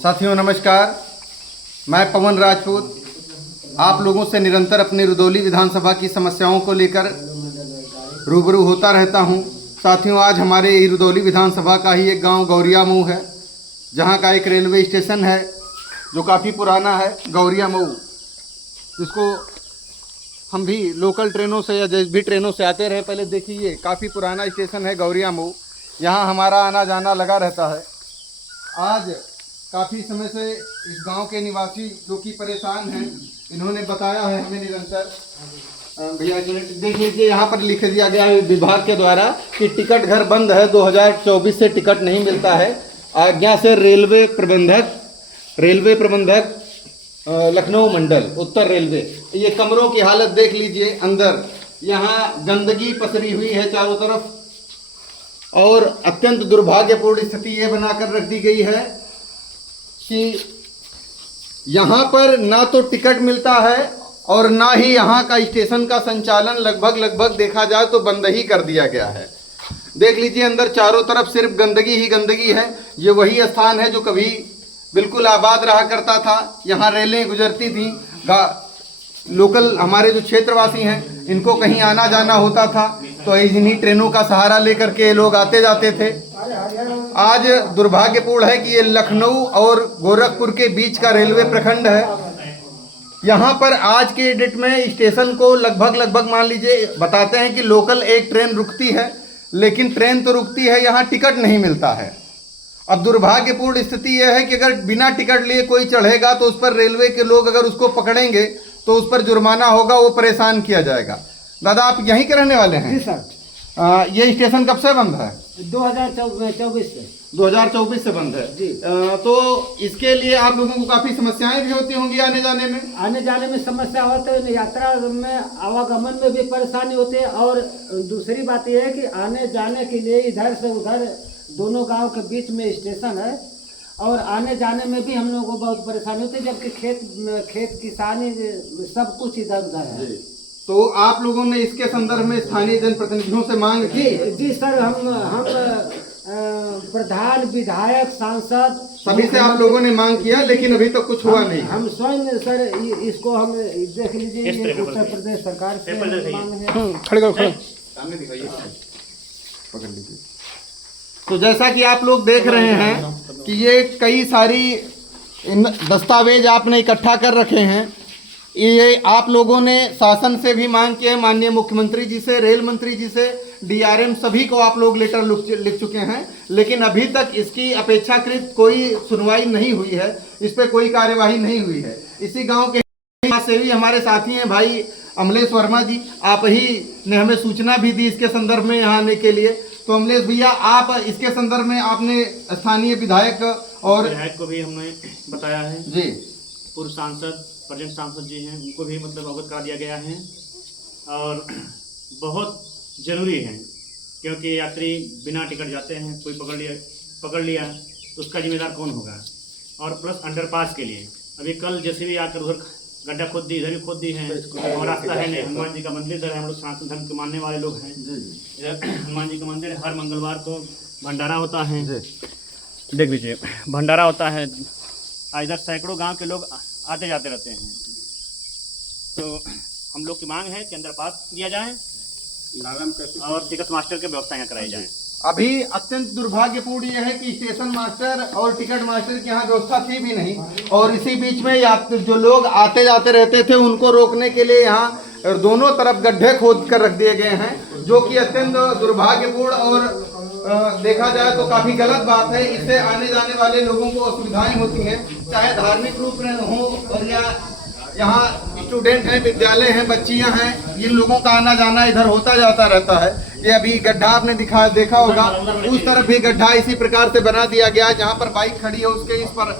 साथियों नमस्कार, मैं पवन राजपूत आप लोगों से निरंतर अपनी रुदौली विधानसभा की समस्याओं को लेकर रूबरू होता रहता हूं। साथियों, आज हमारे रुदौली विधानसभा का ही एक गांव गौरिया मऊ है, जहां का एक रेलवे स्टेशन है जो काफ़ी पुराना है, गौरिया मऊ, जिसको हम भी लोकल ट्रेनों से या जिस भी ट्रेनों से आते रहे। पहले देखिए, काफ़ी पुराना स्टेशन है गौरिया मऊ, यहाँ हमारा आना जाना लगा रहता है। आज काफ़ी समय से इस गांव के निवासी जो कि परेशान हैं, इन्होंने बताया है हमें निरंतर। भैया देख लीजिए, यहाँ पर लिख दिया गया है विभाग के द्वारा कि टिकट घर बंद है, 2024 से टिकट नहीं मिलता है। आज्ञा से रेलवे प्रबंधक लखनऊ मंडल उत्तर रेलवे। ये कमरों की हालत देख लीजिए, अंदर यहाँ गंदगी पसरी हुई है चारों तरफ, और अत्यंत दुर्भाग्यपूर्ण स्थिति ये बनाकर रख दी गई है कि यहाँ पर ना तो टिकट मिलता है और ना ही यहाँ का स्टेशन का संचालन लगभग देखा जाए तो बंद ही कर दिया गया है। देख लीजिए, अंदर चारों तरफ सिर्फ गंदगी ही गंदगी है। ये वही स्थान है जो कभी बिल्कुल आबाद रहा करता था, यहाँ रेलें गुजरती थी, लोकल हमारे जो क्षेत्रवासी हैं इनको कहीं आना जाना होता था तो इन्हीं ट्रेनों का सहारा लेकर के लोग आते जाते थे। आज दुर्भाग्यपूर्ण है कि ये लखनऊ और गोरखपुर के बीच का रेलवे प्रखंड है। यहाँ पर आज के डेट में स्टेशन को लगभग मान लीजिए बताते हैं कि लोकल एक ट्रेन रुकती है, लेकिन ट्रेन तो रुकती है, यहाँ टिकट नहीं मिलता है। अब दुर्भाग्यपूर्ण स्थिति यह है कि अगर बिना टिकट लिए कोई चढ़ेगा तो उस पर रेलवे के लोग अगर उसको पकड़ेंगे तो उस पर जुर्माना होगा, वो परेशान किया जाएगा। दादा, आप यहीं के रहने वाले हैं? जी सर। ये स्टेशन कब से बंद है? 2024 से। 2024 से बंद है जी। तो इसके लिए आप लोगों को काफी समस्याएं भी होती होंगी आने जाने में समस्या होती है, यात्रा में आवागमन में भी परेशानी होती है। और दूसरी बात यह है कि आने जाने के लिए इधर से उधर दोनों गांव के बीच में स्टेशन है और आने जाने में भी हम लोगों को बहुत परेशानी होती है, जबकि खेत किसानी सब कुछ इधर उधर है। तो आप लोगों ने इसके संदर्भ में स्थानीय जनप्रतिनिधियों से मांग की? जी सर, हम प्रधान, विधायक, सांसद सभी से आप लोगों ने मांग किया, लेकिन अभी तक कुछ हुआ नहीं। हम स्वयं सर इसको हम देख लीजिए, ये उत्तर प्रदेश सरकार से मांग है। खड़े सामने दिखाइए, पकड़ लीजिए। तो जैसा कि आप लोग देख रहे हैं कि ये कई सारी दस्तावेज आपने इकट्ठा कर रखे हैं। ये आप लोगों ने शासन से भी मांग की है, माननीय मुख्यमंत्री जी से, रेल मंत्री जी से, डीआरएम, सभी को आप लोग लेटर लिख चुके हैं, लेकिन अभी तक इसकी अपेक्षाकृत कोई सुनवाई नहीं हुई है, इस पर कोई कार्यवाही नहीं हुई है। इसी गांव के सेवी हमारे साथी हैं भाई अमलेश वर्मा जी, आप ही ने हमें सूचना भी दी इसके संदर्भ में यहाँ आने के लिए। तो अमलेश भैया, आप इसके संदर्भ में आपने स्थानीय विधायक को भी हमने बताया है जी, पूर्व सांसद, प्रेजेंट सांसद जी हैं, उनको भी अवगत करा दिया गया है। और बहुत ज़रूरी है क्योंकि यात्री बिना टिकट जाते हैं, कोई पकड़ लिया तो उसका जिम्मेदार कौन होगा। और प्लस अंडरपास के लिए अभी कल जैसे भी आकर उधर गड्ढा खोद दी, इधर भी खोद दी है, और रास्ता है नहीं। हनुमान जी का मंदिर इधर है, हम लोग सनातन धर्म के मानने वाले लोग हैं। इधर हनुमान जी का मंदिर, हर मंगलवार को भंडारा होता है, देख लीजिए भंडारा होता है। इधर सैकड़ों गांव के लोग आते जाते रहते हैं। तो हम लोग की मांग है कि अंडरपास दिया जाए और टिकट मास्टर की व्यवस्था यहाँ कराई जाए। अभी अत्यंत दुर्भाग्यपूर्ण यह है कि स्टेशन मास्टर और टिकट मास्टर की यहाँ व्यवस्था थी भी नहीं, और इसी बीच में जो लोग आते जाते रहते थे उनको रोकने के लिए यहाँ दोनों तरफ गड्ढे खोद कर रख दिए गए हैं, जो कि अत्यंत दुर्भाग्यपूर्ण और देखा जाए तो काफी गलत बात है। इससे आने जाने वाले लोगों को असुविधाएं होती हैं, चाहे धार्मिक रूप में हो और या यहाँ स्टूडेंट हैं, विद्यालय हैं, बच्चियां हैं, इन लोगों का आना जाना इधर होता जाता रहता है। ये अभी गड्ढा आपने देखा होगा, उस तरफ भी गड्ढा इसी प्रकार से बना दिया गया, जहाँ पर बाइक खड़ी है उसके इस पर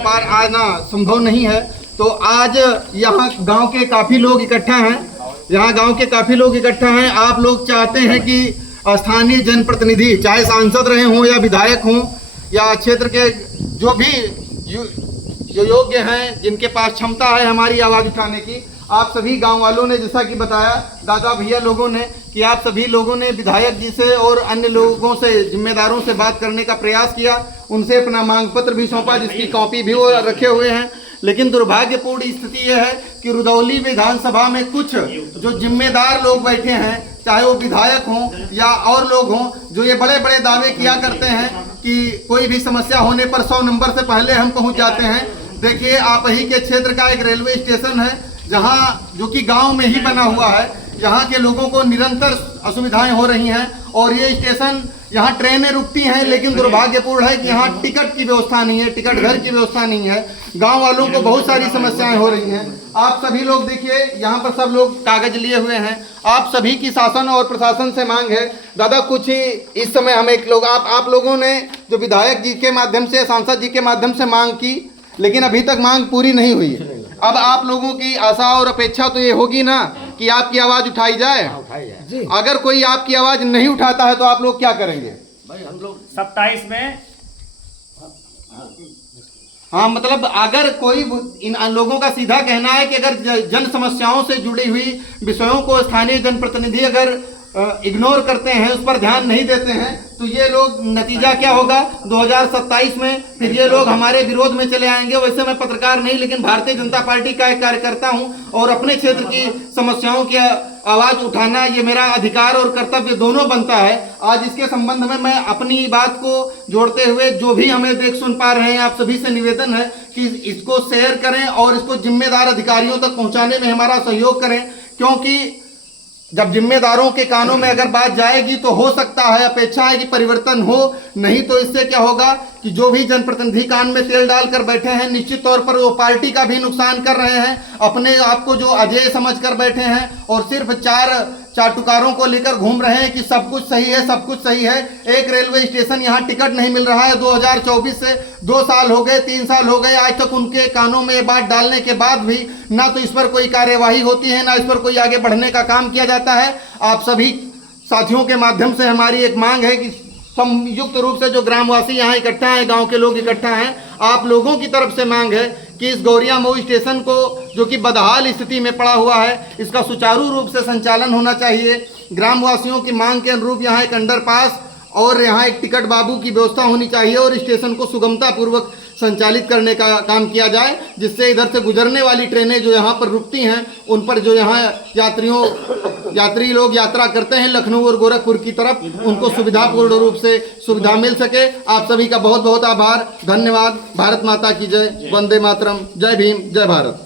पार आना संभव नहीं है। तो आज यहाँ गांव के काफ़ी लोग इकट्ठा हैं, आप लोग चाहते हैं कि स्थानीय जनप्रतिनिधि, चाहे सांसद रहे हों या विधायक हों या क्षेत्र के जो भी जो योग्य हैं, जिनके पास क्षमता है हमारी आवाज़ उठाने की, आप सभी गांव वालों ने, जैसा कि बताया दादा भैया लोगों ने, कि आप सभी लोगों ने विधायक जी से और अन्य लोगों से, जिम्मेदारों से बात करने का प्रयास किया उनसे अपना मांग पत्र भी सौंपा, जिसकी कॉपी भी वो रखे हुए हैं। लेकिन दुर्भाग्यपूर्ण स्थिति यह है कि रुदौली विधानसभा में कुछ जो जिम्मेदार लोग बैठे हैं, चाहे वो विधायक हों या और लोग हों, जो ये बड़े बड़े दावे किया करते हैं कि कोई भी समस्या होने पर 100 नंबर से पहले हम पहुंच जाते हैं। देखिए, आप ही के क्षेत्र का एक रेलवे स्टेशन है जहां, जो कि गांव में ही बना हुआ है, यहाँ के लोगों को निरंतर असुविधाएं हो रही हैं। और ये स्टेशन, यहाँ ट्रेनें रुकती हैं, लेकिन दुर्भाग्यपूर्ण है कि यहाँ टिकट की व्यवस्था नहीं है, टिकट घर की व्यवस्था नहीं है। गांव वालों को बहुत सारी समस्याएं हो रही हैं। आप सभी लोग देखिए, यहाँ पर सब लोग कागज लिए हुए हैं। आप सभी की शासन और प्रशासन से मांग है, दादा कुछ ही इस समय हम एक लोग, आप लोगों ने जो विधायक जी के माध्यम से, सांसद जी के माध्यम से मांग की, लेकिन अभी तक मांग पूरी नहीं हुई है। अब आप लोगों की आशा और अपेक्षा तो ये होगी ना कि आपकी आवाज उठाई जाए। अगर कोई आपकी आवाज नहीं उठाता है तो आप लोग क्या करेंगे? भाई हम लोग 27 में, हाँ, मतलब अगर कोई, इन लोगों का सीधा कहना है कि अगर जन समस्याओं से जुड़ी हुई विषयों को स्थानीय जनप्रतिनिधि अगर इग्नोर करते हैं, उस पर ध्यान नहीं देते हैं, तो ये लोग, नतीजा क्या होगा 2027 में, फिर ये लोग हमारे विरोध में चले आएंगे। वैसे मैं पत्रकार नहीं, लेकिन भारतीय जनता पार्टी का एक कार्यकर्ता हूं और अपने क्षेत्र की समस्याओं की आवाज उठाना ये मेरा अधिकार और कर्तव्य दोनों बनता है। आज इसके संबंध में मैं अपनी बात को जोड़ते हुए, जो भी हमें देख सुन पा रहे हैं, आप सभी से निवेदन है कि इसको शेयर करें और इसको जिम्मेदार अधिकारियों तक पहुंचाने में हमारा सहयोग करें, क्योंकि जब जिम्मेदारों के कानों में अगर बात जाएगी तो हो सकता है, अपेक्षा है कि परिवर्तन हो। नहीं तो इससे क्या होगा कि जो भी जनप्रतिनिधि कान में तेल डालकर बैठे हैं, निश्चित तौर पर वो पार्टी का भी नुकसान कर रहे हैं, अपने आप को जो अजय समझकर बैठे हैं और सिर्फ चार चाटुकारों को लेकर घूम रहे हैं कि सब कुछ सही है, सब कुछ सही है। एक रेलवे स्टेशन यहाँ टिकट नहीं मिल रहा है 2024 से, 2 साल हो गए, 3 साल हो गए, आज तक उनके कानों में ये बात डालने के बाद भी ना तो इस पर कोई कार्यवाही होती है, ना इस पर कोई आगे बढ़ने का काम किया जाता है। आप सभी साथियों के माध्यम से हमारी एक मांग है कि संयुक्त रूप से जो ग्रामवासी यहाँ इकट्ठा हैं, गांव के लोग इकट्ठा हैं, आप लोगों की तरफ से मांग है कि इस गौरिया मऊ स्टेशन को, जो कि बदहाल स्थिति में पड़ा हुआ है, इसका सुचारू रूप से संचालन होना चाहिए। ग्रामवासियों की मांग के अनुरूप यहाँ एक अंडरपास और यहाँ एक टिकट बाबू की व्यवस्था होनी चाहिए और स्टेशन को सुगमता पूर्वक संचालित करने का काम किया जाए, जिससे इधर से गुजरने वाली ट्रेनें जो यहाँ पर रुकती हैं, उन पर जो यहाँ यात्री लोग यात्रा करते हैं लखनऊ और गोरखपुर की तरफ, उनको सुविधापूर्ण रूप से सुविधा मिल सके। आप सभी का बहुत बहुत आभार, धन्यवाद। भारत माता की जय, वंदे मातरम, जय भीम, जय भारत।